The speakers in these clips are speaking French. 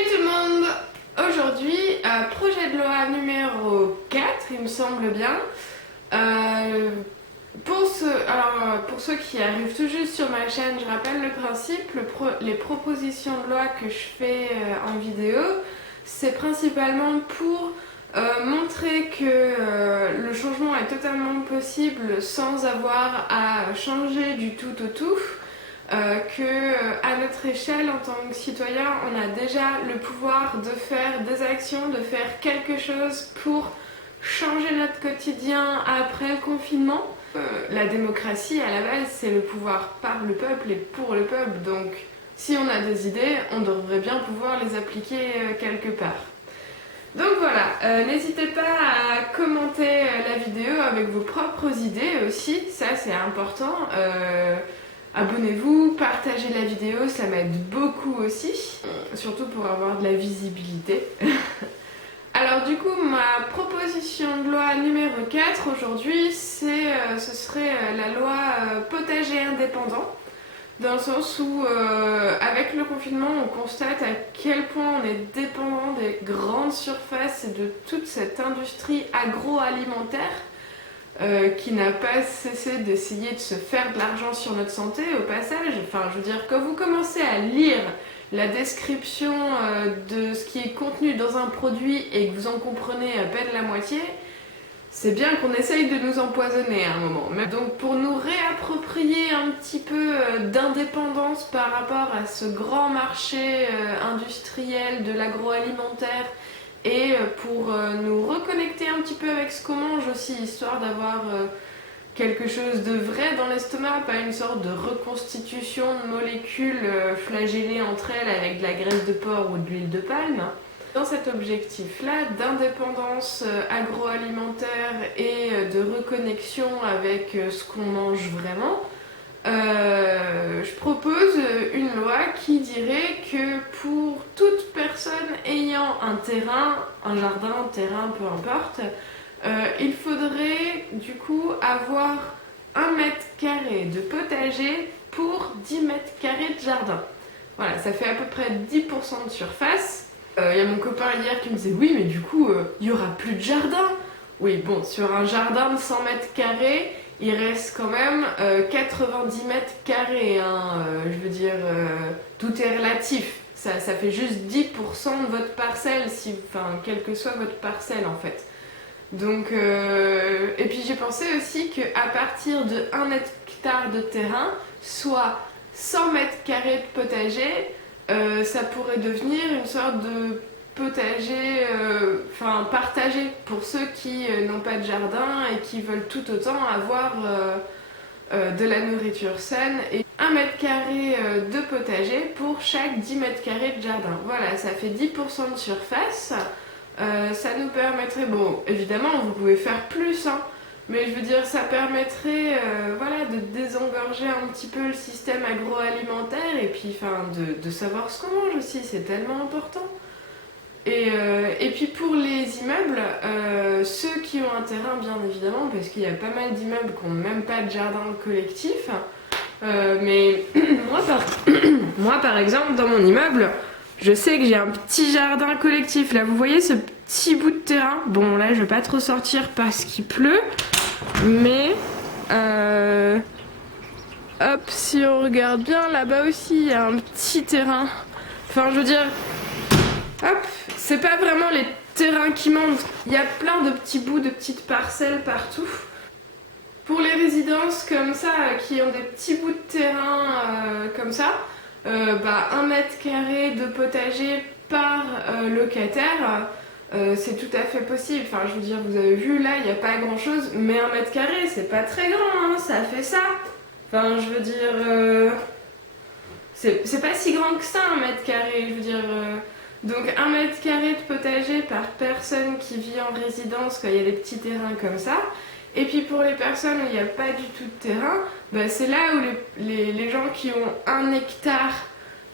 Salut tout le monde! Aujourd'hui, projet de loi numéro 4, il me semble bien. Pour ceux qui arrivent tout juste sur ma chaîne, je rappelle le principe, les propositions de loi que je fais en vidéo, c'est principalement pour montrer que le changement est totalement possible sans avoir à changer du tout au tout. À notre échelle, en tant que citoyen, on a déjà le pouvoir de faire des actions, de faire quelque chose pour changer notre quotidien après le confinement. La démocratie, à la base, c'est le pouvoir par le peuple et pour le peuple. Donc, si on a des idées, on devrait bien pouvoir les appliquer quelque part. Donc voilà, n'hésitez pas à commenter la vidéo avec vos propres idées aussi, ça c'est important. Abonnez-vous, partagez la vidéo, ça m'aide beaucoup aussi, surtout pour avoir de la visibilité. Alors du coup, ma proposition de loi numéro 4 aujourd'hui, ce serait la loi potager indépendant, dans le sens où avec le confinement, on constate à quel point on est dépendant des grandes surfaces et de toute cette industrie agroalimentaire. Qui n'a pas cessé d'essayer de se faire de l'argent sur notre santé au passage. Enfin, je veux dire, quand vous commencez à lire la description de ce qui est contenu dans un produit et que vous en comprenez à peine la moitié, c'est bien qu'on essaye de nous empoisonner à un moment. Donc pour nous réapproprier un petit peu d'indépendance par rapport à ce grand marché industriel de l'agroalimentaire, et pour nous reconnecter un petit peu avec ce qu'on mange aussi, histoire d'avoir quelque chose de vrai dans l'estomac, pas une sorte de reconstitution de molécules flagellées entre elles avec de la graisse de porc ou de l'huile de palme. Dans cet objectif-là d'indépendance agroalimentaire et de reconnexion avec ce qu'on mange vraiment, je propose une loi qui dirait que pour toute personne ayant un terrain, un jardin, un terrain, peu importe, il faudrait du coup avoir 1 mètre carré de potager pour 10 mètres carrés de jardin. Voilà, ça fait à peu près 10% de surface. Il y a mon copain hier qui me disait oui, mais du coup, il n'y aura plus de jardin. Oui, bon, sur un jardin de 100 mètres carrés, il reste quand même 90 mètres carrés, hein, je veux dire, tout est relatif. Ça fait juste 10% de votre parcelle, quelle que soit votre parcelle en fait. Donc, et puis j'ai pensé aussi qu'à partir de 1 hectare de terrain, soit 100 mètres carrés de potager, ça pourrait devenir une sorte de potager, partagé pour ceux qui n'ont pas de jardin et qui veulent tout autant avoir de la nourriture saine, et 1 mètre carré de potager pour chaque 10 mètres carrés de jardin. Voilà, ça fait 10% de surface. Ça nous permettrait, bon évidemment vous pouvez faire plus, hein, mais je veux dire ça permettrait de désengorger un petit peu le système agroalimentaire et puis de savoir ce qu'on mange aussi, c'est tellement important. Et puis pour les immeubles, ceux qui ont un terrain bien évidemment, parce qu'il y a pas mal d'immeubles qui n'ont même pas de jardin collectif, mais moi par exemple dans mon immeuble, je sais que j'ai un petit jardin collectif. Là vous voyez ce petit bout de terrain, bon là je vais pas trop sortir parce qu'il pleut, mais hop, si on regarde bien là-bas aussi il y a un petit terrain, enfin je veux dire, hop, c'est pas vraiment les terrains qui manquent, il y a plein de petits bouts de petites parcelles partout. Pour les résidences comme ça, qui ont des petits bouts de terrain comme ça, 1 mètre carré de potager par locataire, c'est tout à fait possible. Enfin, je veux dire, vous avez vu, là, il n'y a pas grand-chose, mais 1 mètre carré, c'est pas très grand, hein, ça fait ça. Enfin, je veux dire, c'est pas si grand que ça, 1 mètre carré, je veux dire. Donc 1 mètre carré de potager par personne qui vit en résidence quand il y a des petits terrains comme ça. Et puis pour les personnes où il n'y a pas du tout de terrain, c'est là où les gens qui ont 1 hectare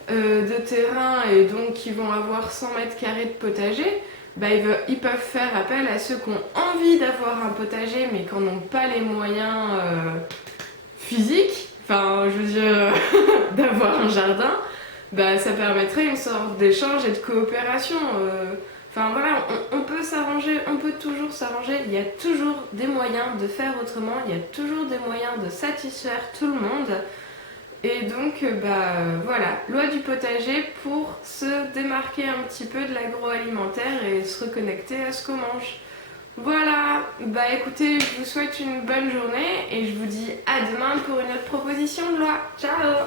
de terrain et donc qui vont avoir 100 mètres carrés de potager, ils peuvent faire appel à ceux qui ont envie d'avoir un potager mais qui n'ont pas les moyens physiques, enfin je veux dire d'avoir un jardin. bah, ça permettrait une sorte d'échange et de coopération. Enfin voilà, on peut s'arranger, on peut toujours s'arranger, il y a toujours des moyens de faire autrement, il y a toujours des moyens de satisfaire tout le monde. Et donc, voilà, loi du potager pour se démarquer un petit peu de l'agroalimentaire et se reconnecter à ce qu'on mange. Voilà, bah écoutez, je vous souhaite une bonne journée et je vous dis à demain pour une autre proposition de loi. Ciao!